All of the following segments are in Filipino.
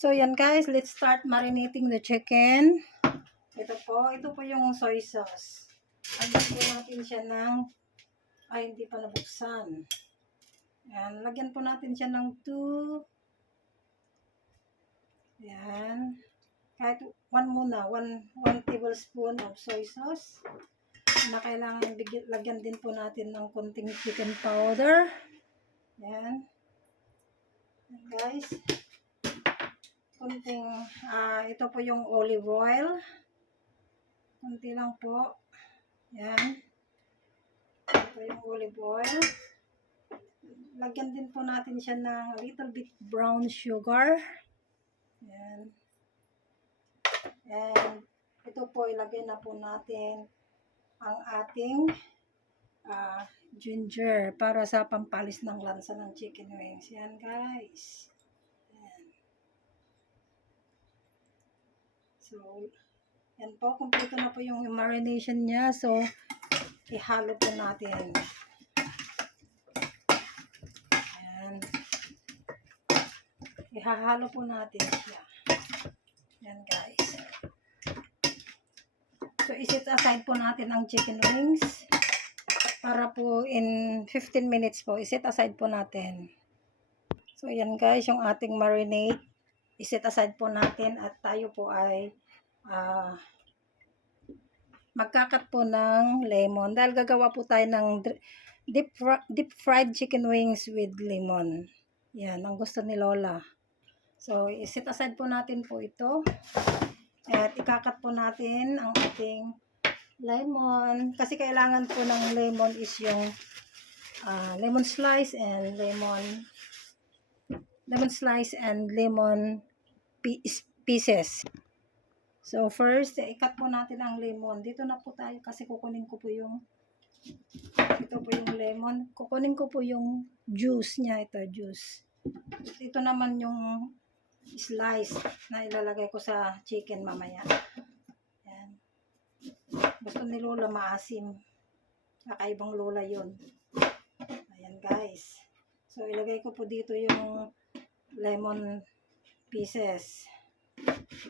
So yan guys, let's start marinating the chicken. Ito po yung soy sauce. Lagyan po natin siya ng, hindi pa nabuksan. Yan, lagyan po natin siya ng 2. Yan. Kahit 1 muna, 1 tablespoon of soy sauce. Na kailangan lagyan din po natin ng konting chicken powder. Yan. Yan guys. Konting, ito po yung olive oil. Konti lang po. Yan. Ito yung olive oil. Lagyan din po natin siya ng a little bit brown sugar. Yan. And ito po, ilagay na po natin ang ating ginger para sa pampalis ng lansa ng chicken wings. Yan guys. Yan. So, yan po, kumpleto na po yung marination niya. So, ihalo po natin. Yan. Ihahalo po natin siya. Yan guys. So, iset aside po natin ang chicken wings. Para po in 15 minutes po, iset aside po natin. So, yan guys, yung ating marinade. Iset aside po natin at tayo po ay magkakat po ng lemon. Dahil gagawa po tayo ng deep fried chicken wings with lemon. Yan, ang gusto ni Lola. So, iset aside po natin po ito. At ikakat po natin ang ating lemon. Kasi kailangan po ng lemon is yung lemon slice and lemon pieces. So, first, ikat po natin ang lemon. Dito na po tayo kasi kukunin ko po yung ito po yung lemon. Kukunin ko po yung juice niya. Ito, juice. Ito naman yung slice na ilalagay ko sa chicken mamaya. Yan. Gusto ni Lola maasim. Kakaibang Lola yun. Ayan guys. So, ilagay ko po dito yung lemon pieces.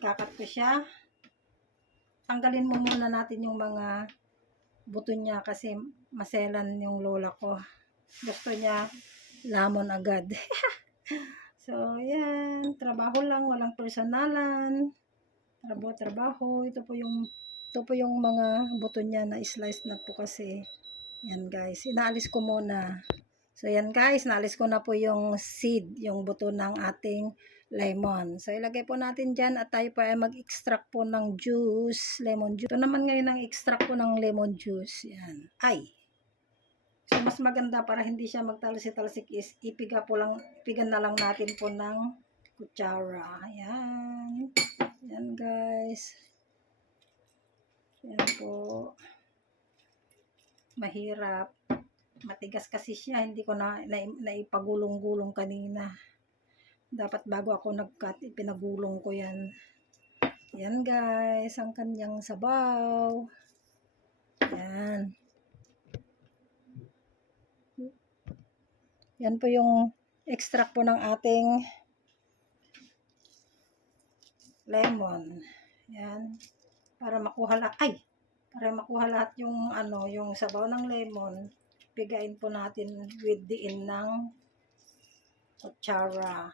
Ikakat ko siya. Tanggalin mo muna natin yung mga buto niya kasi maselan yung Lola ko. Gusto niya lamon agad. So, yan. Trabaho lang. Walang personalan. Trabaho. Ito po yung mga buto niya na slice na po kasi. Yan guys. Inaalis ko muna. So, yan guys. Naalis ko na po yung seed. Yung buto ng ating lemon. So, ilagay po natin dyan at tayo pa ay mag-extract po ng juice. Lemon juice. Ito naman ngayon ang extract po ng lemon juice. Yan. So, mas maganda para hindi siya magtalsik-talsik is ipigan na lang natin po ng kutsara. Ayan. Ayan guys. Ayan po. Mahirap. Matigas kasi siya. Hindi ko na ipagulong-gulong kanina. Dapat bago ako nag-cut, ipinagulong ko yan. Ayan guys. Ang kanyang sabaw. Ayan. Yan po yung extract po ng ating lemon. Yan. Para makuha lahat yung yung sabaw ng lemon, pigain po natin with diin ng kutsara.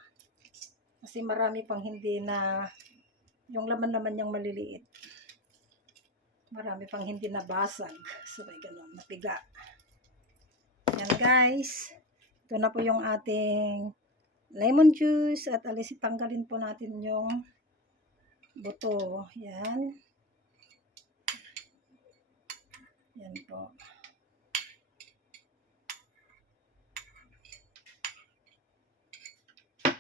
Kasi marami pang hindi na yung laman-laman niyang maliliit. Marami pang hindi nabasag. So, may ganun, napiga. Yan guys. Ito na po yung ating lemon juice at tanggalin po natin yung buto. Yan. Yan po.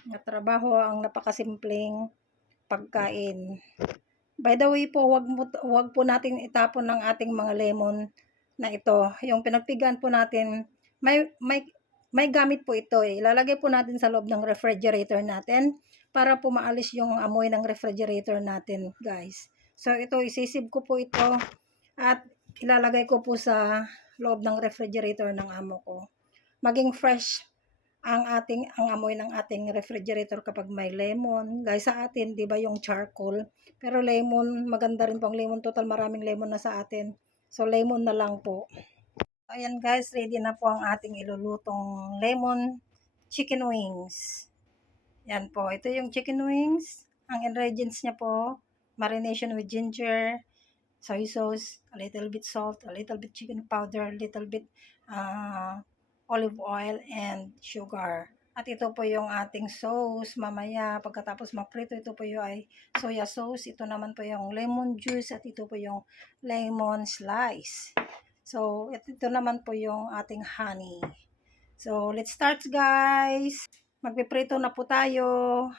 Trabaho ang napakasimpleng pagkain. By the way po, wag po natin itapon ng ating mga lemon na ito. Yung pinagpigan po natin, may gamit po ito eh. Ilalagay po natin sa loob ng refrigerator natin para po maalis yung amoy ng refrigerator natin, guys. So, ito, isisib ko po ito at ilalagay ko po sa loob ng refrigerator ng amo ko. Maging fresh ang amoy ng ating refrigerator kapag may lemon. Guys, sa atin, 'di ba, yung charcoal, pero lemon, maganda rin po ang lemon. Total maraming lemon na sa atin. So lemon na lang po. Ayan guys, ready na po ang ating ilulutong lemon chicken wings. Yan po, ito yung chicken wings. Ang ingredients niya po, marination with ginger, soy sauce, a little bit salt, a little bit chicken powder, a little bit olive oil, and sugar. At ito po yung ating sauce. Mamaya, pagkatapos maprito, ito po yung ay soya sauce. Ito naman po yung lemon juice. At ito po yung lemon slice. So, ito naman po yung ating honey. So, let's start guys. Magpiprito na po tayo.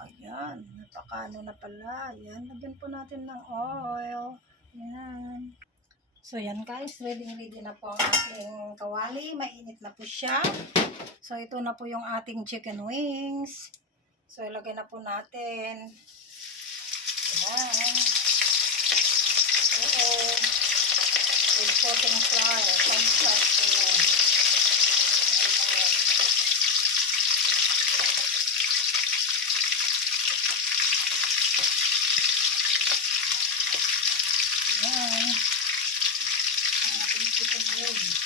Ayan, napakano na pala. Ayan, lagyan po natin ng oil. Ayan. So, yan guys, ready na po ang ating kawali. Mainit na po siya. So, ito na po yung ating chicken wings. So, ilagay na po natin. Ayan. Oo. With coating flour. Cornstarch po yan. Ayan. Ang ating chicken wings.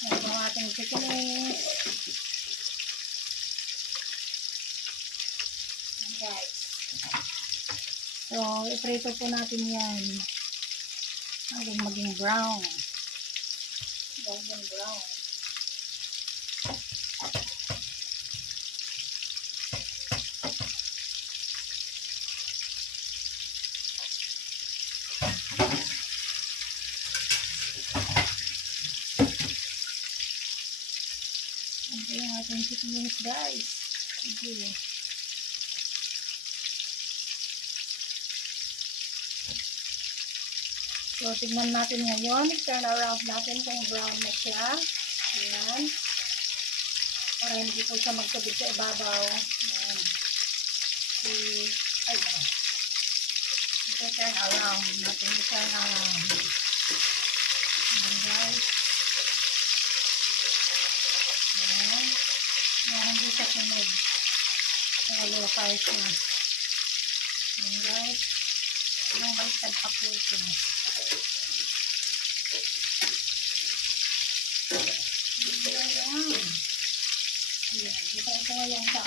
Ito ang ating chicken wings. Ayan guys. So, iprito po natin yan. Hanggang maging brown. Golden brown. Ito yung ating chicken wings guys. Sige. So, tignan natin ngayon. Turn around natin kung brown na siya. Ayan. Para hindi po siya magkabit sa ibabaw. Ayan. Ayan. Ito, turn around natin. Turn around. Ayan guys. Ayan. Ayan, hindi siya sunod. Low fire siya. Ayan guys. Yung baliktad pa po ito. Ayan. Ayan. Ito yung top.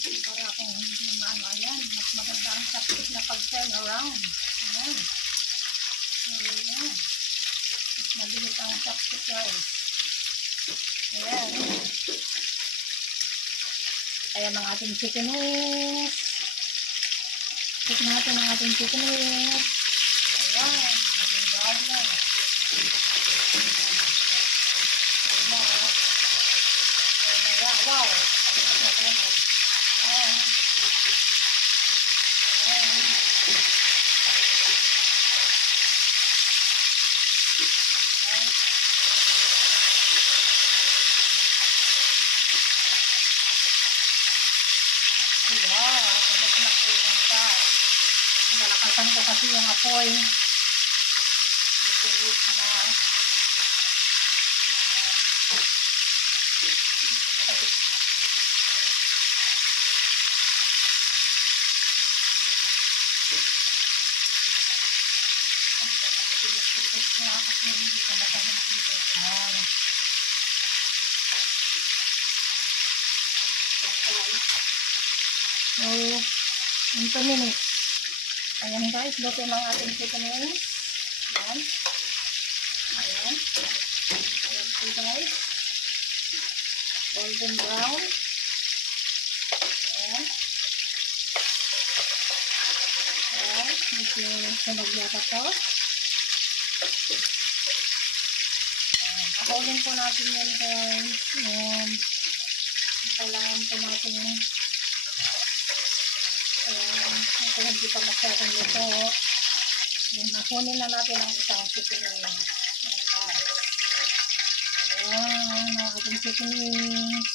Para kung hindi maano, ayan, mas maganda ang chopstick na pag-turn around. Ayan. Ayan. Mas mabilis ang chopstick guys. Ayan. Ayan ang ating chicken wings. Check natin ang ating chicken wings. Ayan. Maging brown na. Ayan. Wow. Ayan. Sabag na po yung isa. Nalakasan ko kasi yung apoy. Dito na. Kasi hindi ka masyadong dito. So, in 2 minutes. Ayan guys, luto ng ating chicken wings. Ayan. Okay guys. Golden brown. Ayan. Ayan. Medyo sunog yata to. Ahulin po natin yan guys. Kailangan po natin ito hindi pa masyadong luto. Nakunin na natin ang isang chicken wings. Ayan, ang ating chicken wings.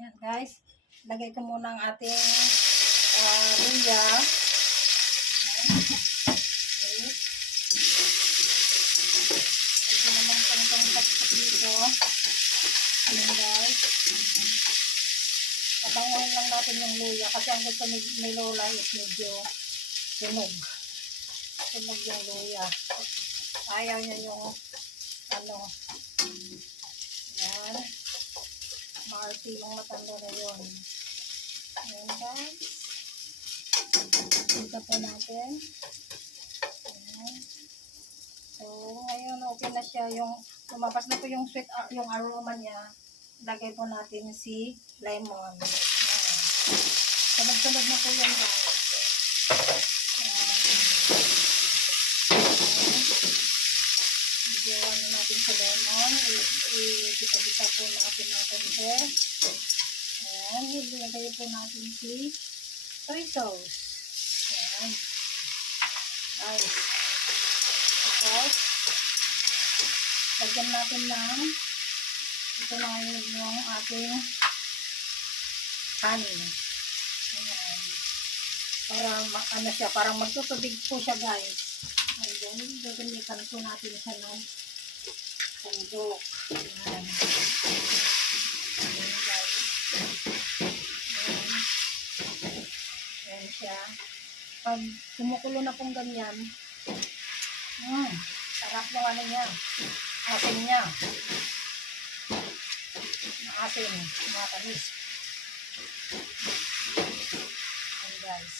Ayan guys, lagay ko muna ang ating luya. Okay. Ito naman itong takot dito. Ayan guys. Pabanguhin lang natin yung luya kasi ang gusto ni Lola is medyo sunog. Sunog yung luya. Ayaw niya yung yan. Maarti yung matanda na yun. Ayan guys. Ito po natin. Ayan. So, ngayon okay na siya. Lumabas na po yung sweet, yung aroma niya. Lagay po natin si lemon. Sunod-sunod na po yan guys. Medyo natin sa lemon. Gita-gita po natin ng konti. Ayan. Ilagay po natin si soy sauce. Ayan. Guys. Tapos, lagyan natin ng ito na yung ating kanin. Ayan. Para siya, parang magtutubig po siya guys. And then, gagamitan po natin siya ng sandok. Ayan. Ayan guys. Ayan. Ayan siya. Pag kumukulo na pong ganyan, sarap yung ano niya. Asin niya. Maasin. Matamis. Ayan guys.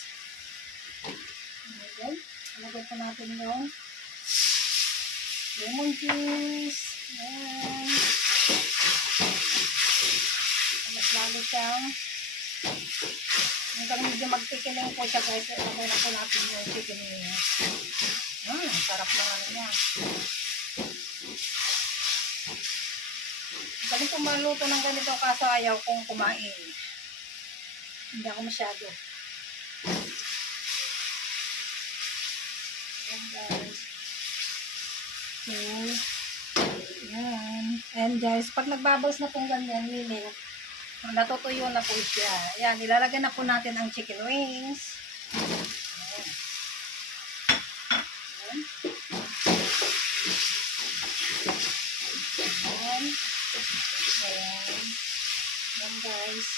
Ayan. Ilagay po natin yung lemon juice. Ayan. Mas lalo siyang hanggang medyo magtikiling po siya guys. Ilagay na po natin yung chicken wings. Sarap ng ano niya. Galing kong maluto ng ganito kaso ayaw kong kumain. Hindi ako masyado. Ayan guys. So, ayan. And guys, pag nagbabos na pong ganyan, meaning, natutuyo na po siya. Ayan, ilalagay na po natin ang chicken wings. Ayan. Ayan. Ayan. Ayan. Ayan guys.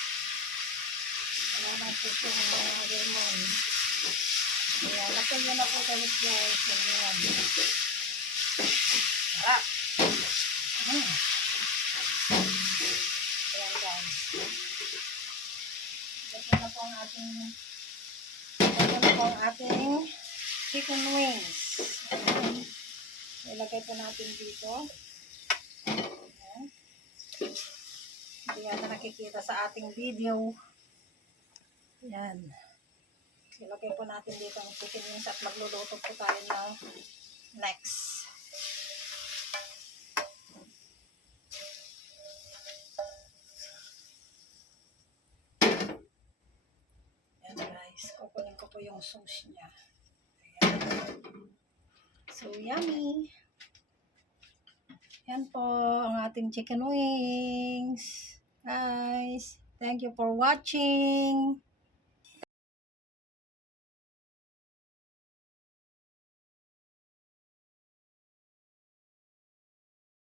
Ayan na po siya ng mga lemon. Ayan, natuyo na po ulit guys. Ayan. Sarap. Ayan guys. Ito na po ang ating chicken wings. Ayan. Ilagay po natin dito. Ayan. Hindi yata nakikita sa ating video. Ayan. Ilagay po natin dito ang chicken wings at magluluto po tayo ng next. Ayan guys. Kukunin ko po yung sauce niya. Ayan. So yummy. Yan po ang ating chicken wings. Guys, thank you for watching.